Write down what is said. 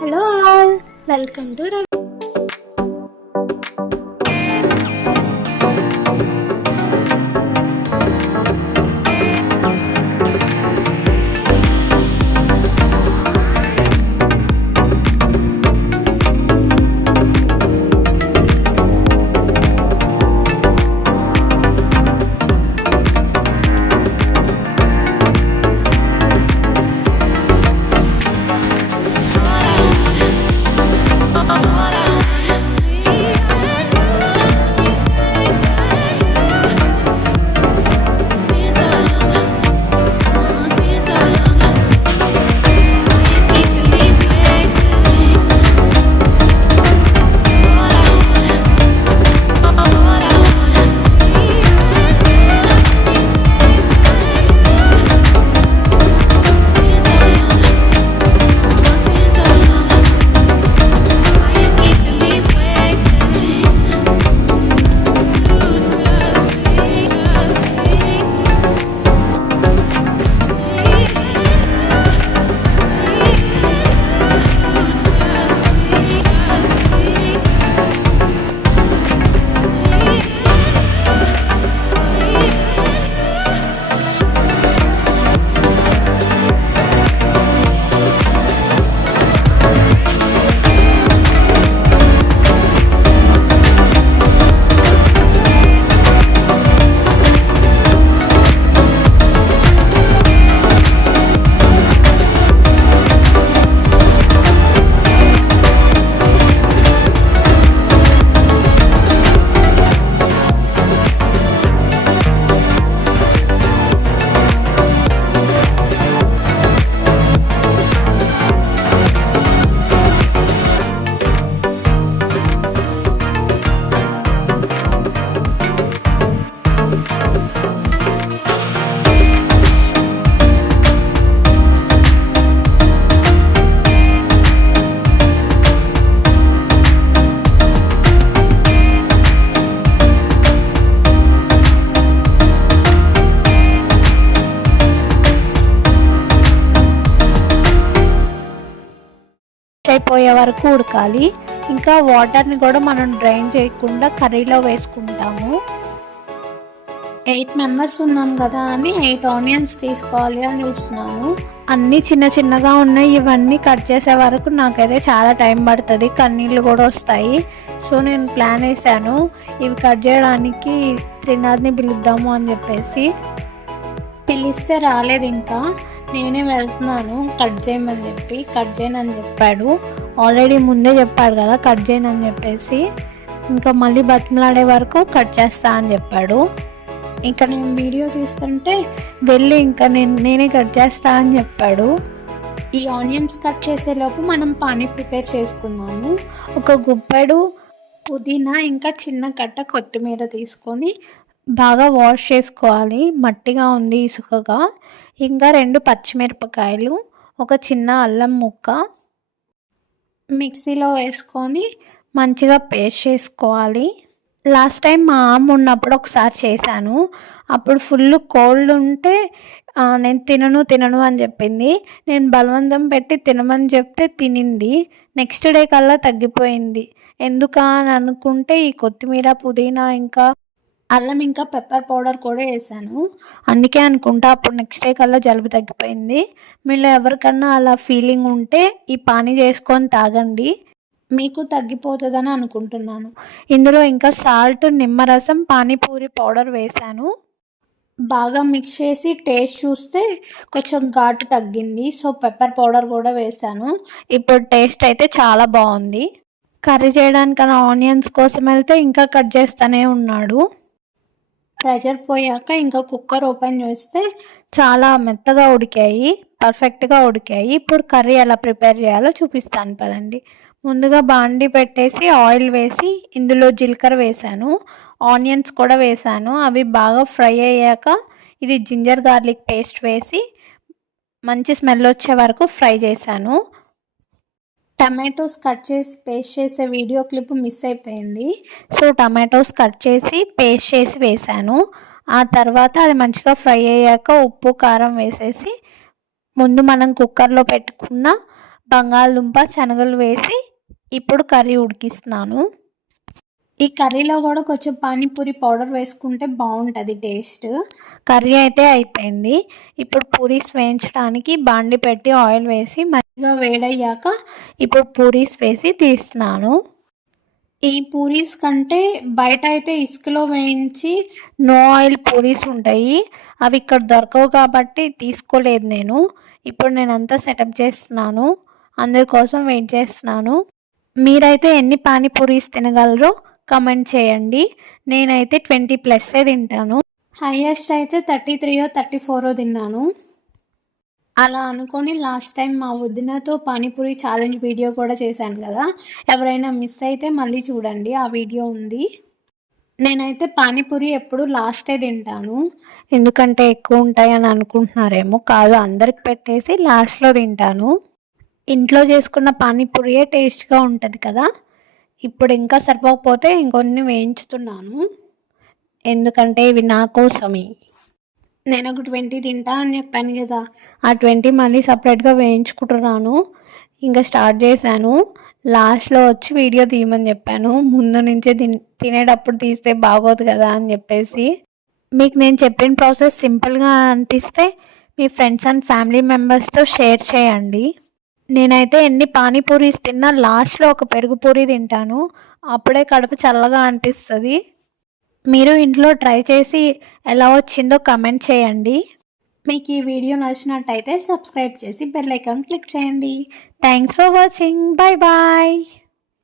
Hello all, welcome to అయిపోయే వరకు ఉడకాలి. ఇంకా వాటర్ని కూడా మనం డ్రైన్ చేయకుండా కర్రీలో వేసుకుంటాము. 8 మెంబర్స్ ఉన్నాం కదా అని 8 ఆనియన్స్ తీసుకోవాలి అని చూస్తున్నాను. అన్నీ చిన్న చిన్నగా ఉన్నాయి. ఇవన్నీ కట్ చేసే వరకు నాకైతే చాలా టైం పడుతుంది, కన్నీళ్ళు కూడా వస్తాయి. సో నేను ప్లాన్ వేసాను ఇవి కట్ చేయడానికి త్రినాథ్ని పిలుద్దాము అని చెప్పేసి. పిలిస్తే రాలేదు, ఇంకా నేనే వెళ్తున్నాను కట్ చేయమని చెప్పి. కట్ చేయనని చెప్పాడు, ఆల్రెడీ ముందే చెప్పాడు కదా కట్ చేయనని చెప్పేసి. ఇంకా మళ్ళీ బతిమలాడే వరకు కట్ చేస్తా అని చెప్పాడు. ఇంకా నేను వీడియో తీస్తుంటే వెళ్ళి ఇంకా నేనే కట్ చేస్తా అని చెప్పాడు. ఈ ఆనియన్స్ కట్ చేసేలోపు మనం పానీ ప్రిపేర్ చేసుకున్నాము. ఒక గుప్పెడు పుదీనా ఇంకా చిన్న కట్ట కొత్తిమీర తీసుకొని బాగా వాష్ చేసుకోవాలి, మట్టిగా ఉంది ఇసుకగా. ఇంకా 2 పచ్చిమిరపకాయలు, ఒక చిన్న అల్లం ముక్క మిక్సీలో వేసుకొని మంచిగా పేస్ట్ చేసుకోవాలి. లాస్ట్ టైం మా అమ్మ ఉన్నప్పుడు ఒకసారి చేశాను. అప్పుడు ఫుల్ కోల్డ్ ఉంటే నేను తినను అని చెప్పింది. నేను బలవంతం పెట్టి తినమని చెప్తే తినింది. నెక్స్ట్ డే కల్లా తగ్గిపోయింది. ఎందుకా అని అనుకుంటే ఈ కొత్తిమీర, పుదీనా ఇంకా అల్లం ఇంకా పెప్పర్ పౌడర్ కూడా వేసాను. అందుకే అనుకుంటా అప్పుడు నెక్స్ట్ డే కల్లా జలుబు తగ్గిపోయింది. మీలో ఎవరికన్నా అలా ఫీలింగ్ ఉంటే ఈ పానీ చేసుకొని తాగండి, మీకు తగ్గిపోతుందని అనుకుంటున్నాను. ఇందులో ఇంకా సాల్ట్, నిమ్మరసం, పానీపూరి పౌడర్ వేసాను. బాగా మిక్స్ చేసి టేస్ట్ చూస్తే కొంచెం ఘాటు తగ్గింది. సో పెప్పర్ పౌడర్ కూడా వేసాను. ఇప్పుడు టేస్ట్ అయితే చాలా బాగుంది. కర్రీ చేయడానికన్నా ఆనియన్స్ కోసం వెళ్తే ఇంకా కట్ చేస్తూనే ఉన్నాడు. ప్రెషర్ పోయాక ఇంకా కుక్కర్ ఓపెన్ చేస్తే చాలా మెత్తగా ఉడికాయి, పర్ఫెక్ట్గా ఉడికాయి. ఇప్పుడు కర్రీ ఎలా ప్రిపేర్ చేయాలో చూపిస్తాను పదండి. ముందుగా బాండి పెట్టేసి ఆయిల్ వేసి ఇందులో జీలకర్ర వేసాను, ఆనియన్స్ కూడా వేసాను. అవి బాగా ఫ్రై అయ్యాక ఇది జింజర్ గార్లిక్ పేస్ట్ వేసి మంచి స్మెల్ వచ్చే వరకు ఫ్రై చేశాను. టమాటోస్ కట్ చేసి పేస్ట్ చేసే వీడియో క్లిప్ మిస్ అయిపోయింది. సో టమాటోస్ కట్ చేసి పేస్ట్ చేసి వేసాను. ఆ తర్వాత అది మంచిగా ఫ్రై అయ్యాక ఉప్పు కారం వేసేసి ముందు మనం కుక్కర్లో పెట్టుకున్న బంగాళదుంప శనగలు వేసి ఇప్పుడు కర్రీ ఉడికిస్తున్నాను. ఈ కర్రీలో కూడా కొంచెం పానీపూరి పౌడర్ వేసుకుంటే బాగుంటుంది టేస్ట్. కర్రీ అయితే అయిపోయింది. ఇప్పుడు పూరీస్ వేయించడానికి బాండి పెట్టి ఆయిల్ వేసి మంచిగా వేడయ్యాక ఇప్పుడు పూరీస్ వేసి తీస్తున్నాను. ఈ పూరీస్ కంటే బయట అయితే ఇసుకలో వేయించి నో ఆయిల్ పూరీస్ ఉంటాయి. అవి ఇక్కడ దొరకవు కాబట్టి తీసుకోలేదు నేను. ఇప్పుడు నేను అంతా సెటప్ చేస్తున్నాను. అందరి కోసం వెయిట్ చేస్తున్నాను. మీరైతే ఎన్ని పానీపూరీస్ తినగలరో కమెంట్ చేయండి. నేనైతే 20+ తింటాను. హైయెస్ట్ అయితే 33 34 తిన్నాను. అలా అనుకొని లాస్ట్ టైం మా వదినతో పానీపూరి ఛాలెంజ్ వీడియో కూడా చేశాను కదా, ఎవరైనా మిస్ అయితే మళ్ళీ చూడండి, ఆ వీడియో ఉంది. నేనైతే పానీపూరి ఎప్పుడు లాస్టే తింటాను. ఎందుకంటే ఎక్కువ ఉంటాయని అనుకుంటున్నారేమో, కాదు, అందరికి పెట్టేసి లాస్ట్లో తింటాను. ఇంట్లో చేసుకున్న పానీపూరియే టేస్ట్గా ఉంటుంది కదా. ఇప్పుడు ఇంకా సరిపోకపోతే ఇంకొన్ని వేయించుతున్నాను, ఎందుకంటే ఇవి నా కోసమే. నేను ఒక 20 తింటా అని చెప్పాను కదా, ఆ 20 మళ్ళీ సపరేట్గా వేయించుకుంటున్నాను. ఇంకా స్టార్ట్ చేశాను. లాస్ట్లో వచ్చి వీడియో తీయమని చెప్పాను, ముందు నుంచే తినేటప్పుడు తీస్తే బాగోదు కదా అని చెప్పేసి. మీకు నేను చెప్పిన ప్రాసెస్ సింపుల్గా అనిపిస్తే మీ ఫ్రెండ్స్ అండ్ ఫ్యామిలీ మెంబర్స్తో షేర్ చేయండి. నేనైతే ఎన్ని పానీపూరీస్ తిన్నా లాస్ట్లో ఒక పెరుగు పూరి తింటాను, అప్పుడే కడుపు చల్లగా అనిపిస్తుంది. మీరు ఇంట్లో ట్రై చేసి ఎలా వచ్చిందో కమెంట్ చేయండి. మీకు ఈ వీడియో నచ్చినట్టయితే సబ్స్క్రైబ్ చేసి బెల్ ఐకాన్ క్లిక్ చేయండి. Thanks for watching. Bye bye.